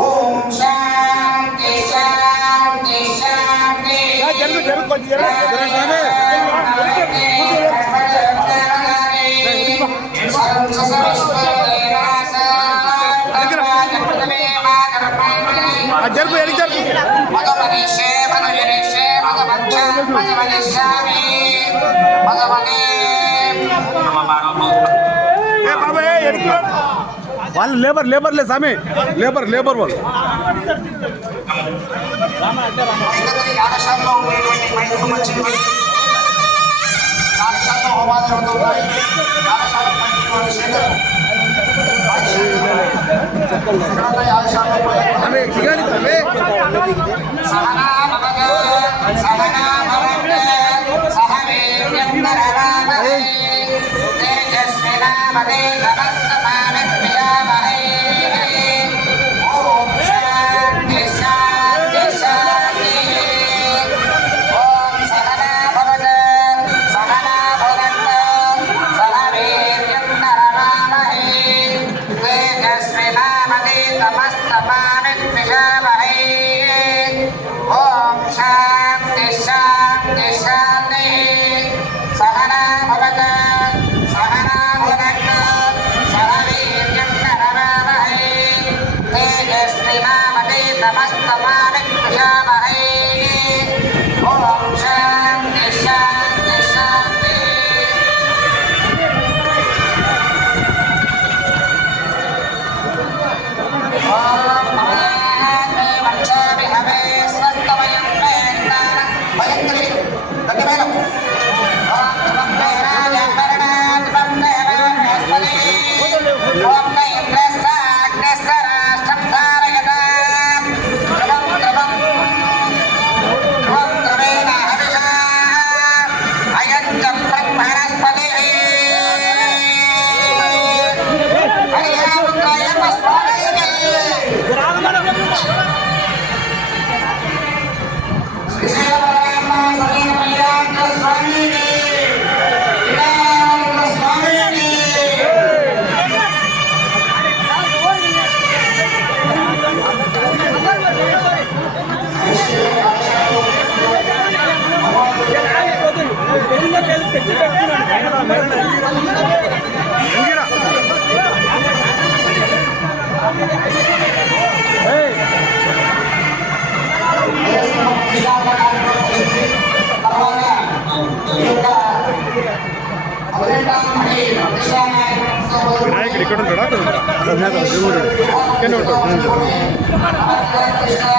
ఓం శాంతి శాంతి శాంతి జరుపు ఎడి జరుపు భగవనిషే భగవనిషే భగవనిషామి భగవనే వాళ్ళు లేబర్లే స్వామి లేబర్ వాళ్ళు యాగశాలలో ఉండేటువంటి మైకులు మంచివి యాగశాలలో హోమాలు జరుగుతున్నాయి యాగశాల మైకులు సేకరణ సహనా భవతు సహనా భవతు సహ వీర్యం కరవావహై తేజస్వినామదే నమస్తమామిత్యామహై ఓం శాంతి శాంతి శాంతి ఓం సహనా భవతు సహనా భునక్తు సహ వీర్యం కరవావహై తేజస్వినామదే నమస్తమామిత్యామహై ఓం శాంతి శాంతి శాంతి సహనా భవతు సహనా భునక్తు సహ వీర్యం కరవావహై తేజస్వినామదే నమస్తమామిత్యామహై ఓం శాంతి శాంతి శాంతి ఓం నమస్తే వంచామి హవే స్వస్తమయం వేత్త వయంత్రి ప్రతిమేనం ఓం త్వందే రాజాభరణాత్ త్వందే రాజస్పతి ఓం నైంద్రస్సాగ్నిస్తరాష్టం ధారయతాం ధ్రువం ధ్రువేణ హవిషా అయం చ బ్రహ్మణస్పతి హరియాముద్రయమ స్వామికి శ్రీశైలపరమ సలీలమయ్యాక స్వామికి వినాయక స్వామికి వినాయకుడు ఇక్కడ ఉంటాడా ఇక్కడ ఉంటాడు కృష్ణ